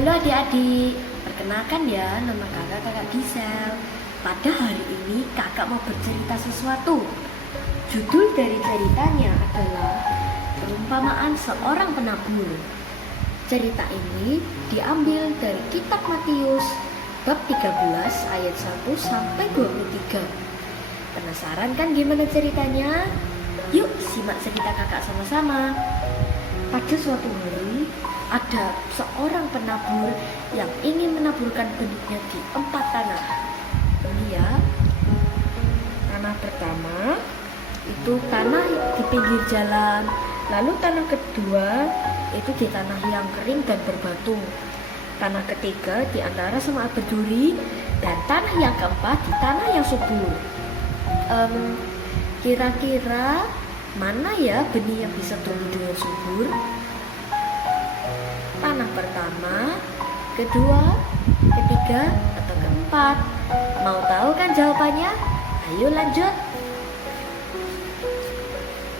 Halo adik-adik, perkenalkan ya, nama kakak Gisel. Pada hari ini kakak mau bercerita sesuatu. Judul dari ceritanya adalah Perumpamaan Seorang Penabur. Cerita ini diambil dari kitab Matius bab 13 ayat 1 sampai 23. Penasaran kan gimana ceritanya? Yuk simak cerita kakak sama-sama. Pada suatu hari, ada seorang penabur yang ingin menaburkan benihnya di 4 tanah. Ini ya, tanah pertama itu tanah di pinggir jalan, lalu tanah kedua itu di tanah yang kering dan berbatu, tanah ketiga di antara semak berduri, dan tanah yang keempat di tanah yang subur. Kira-kira mana ya benih yang bisa tumbuh dengan subur? Tanah pertama, kedua, ketiga, atau keempat? Mau tahu kan jawabannya? Ayo lanjut.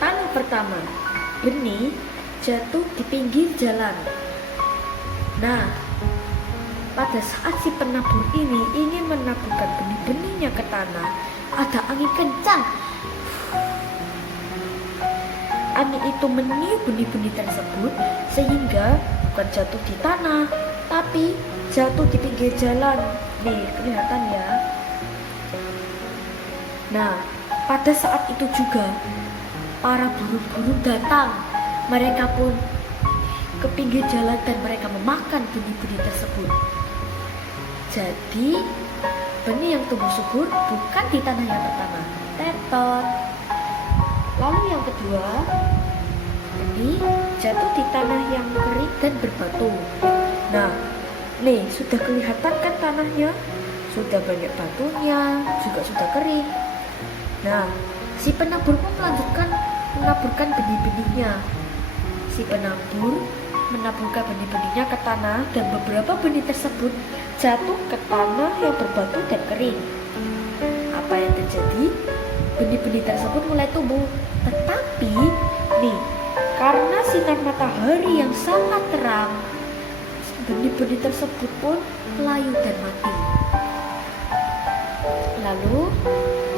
Tanah pertama, benih jatuh di pinggir jalan. Nah, pada saat si penabur ini ingin menaburkan benih-benihnya ke tanah, ada angin kencang. Angin itu meniup benih-benih tersebut sehingga bukan jatuh di tanah, tapi jatuh di pinggir jalan. Nih, kelihatan ya. Nah, pada saat itu juga para burung-burung datang. Mereka pun ke pinggir jalan dan mereka memakan benih-benih tersebut. Jadi, benih yang tumbuh subur bukan di tanah yang pertama. Tetot. Lalu yang kedua, benih jatuh di tanah yang kering dan berbatu. Nah, nih sudah kelihatan kan tanahnya? Sudah banyak batunya, juga sudah kering. Nah, si penabur pun melanjutkan menaburkan benih-benihnya. Si penabur menaburkan benih-benihnya ke tanah dan beberapa benih tersebut jatuh ke tanah yang berbatu dan kering. Apa yang terjadi? Benih-benih tersebut mulai tumbuh. Tetapi, nih, karena sinar matahari yang sangat terang, benih-benih tersebut pun layu dan mati. Lalu,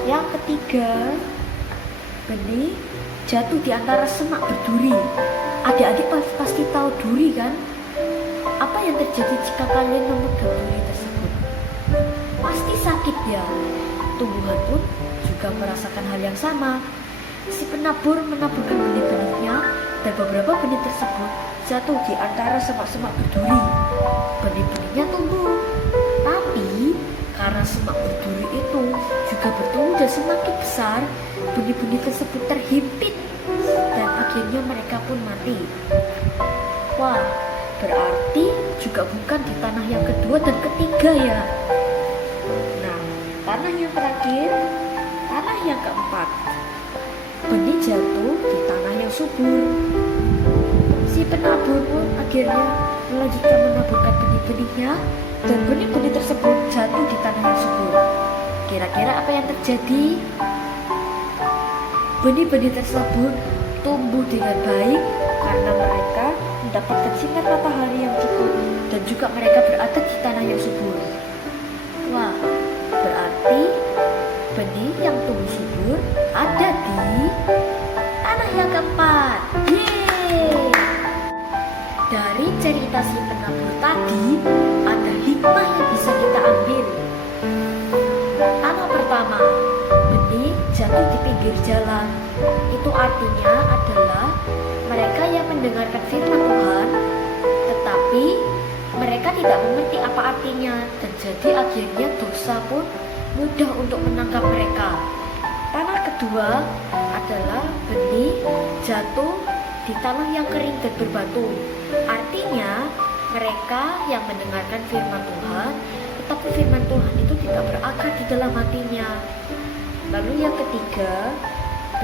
yang ketiga, benih jatuh di antara semak berduri. Adik-adik pasti tahu duri kan? Apa yang terjadi jika kalian memegang duri tersebut? Pasti sakit ya. Tumbuhan pun juga merasakan hal yang sama. Si penabur menaburkan benih-benihnya dan beberapa benih tersebut jatuh di antara semak-semak berduri. Benih-benihnya tumbuh, tapi karena semak berduri itu juga bertumbuh dan semakin besar, benih-benih tersebut terhimpit dan akhirnya mereka pun mati. Wah, berarti juga bukan di tanah yang kedua dan ketiga ya. Nah, tanah yang terakhir, tanah yang keempat, benih jatuh di tanah yang subur. Si penabur pun akhirnya melanjutkan menaburkan benih-benihnya dan benih-benih tersebut jatuh di tanah yang subur. Kira-kira apa yang terjadi? Benih-benih tersebut tumbuh dengan baik karena mereka mendapatkan sinar matahari yang cukup dan juga mereka berada di tanah yang subur. Wah, berarti benih yang tumbuh subur ada di tanah yang keempat. Yeay! Dari cerita si penabur tadi, ada hikmah yang bisa kita ambil. Tanah pertama, benih jatuh di pinggir jalan. Itu artinya adalah mereka yang mendengarkan firman Tuhan, tetapi mereka tidak mengerti apa artinya, dan jadi akhirnya dosa pun mudah untuk menangkap mereka. Tanah kedua adalah benih jatuh di tanah yang kering dan berbatu. Artinya mereka yang mendengarkan firman Tuhan, tetapi firman Tuhan itu tidak berakar di dalam hatinya. Lalu yang ketiga,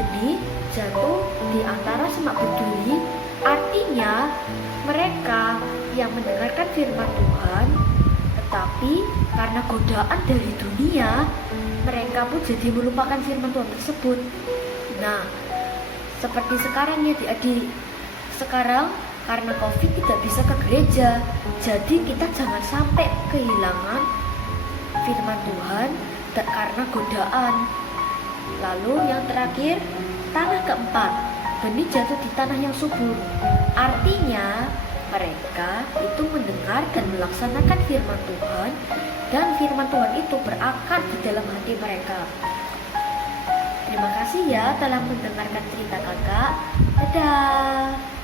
benih jatuh di antara semak berduri. Artinya mereka yang mendengarkan firman Tuhan, tetapi karena godaan dari dunia, mereka pun jadi melupakan firman Tuhan tersebut. Nah, seperti sekarang ya adik-adik, sekarang karena COVID tidak bisa ke gereja. Jadi kita jangan sampai kehilangan firman Tuhan karena godaan. Lalu yang terakhir, tanah keempat, benih jatuh di tanah yang subur. Artinya mereka itu mendengar dan melaksanakan firman Tuhan, dan firman Tuhan itu berakar di dalam hati mereka. Terima kasih ya telah mendengarkan cerita kakak. Dadah.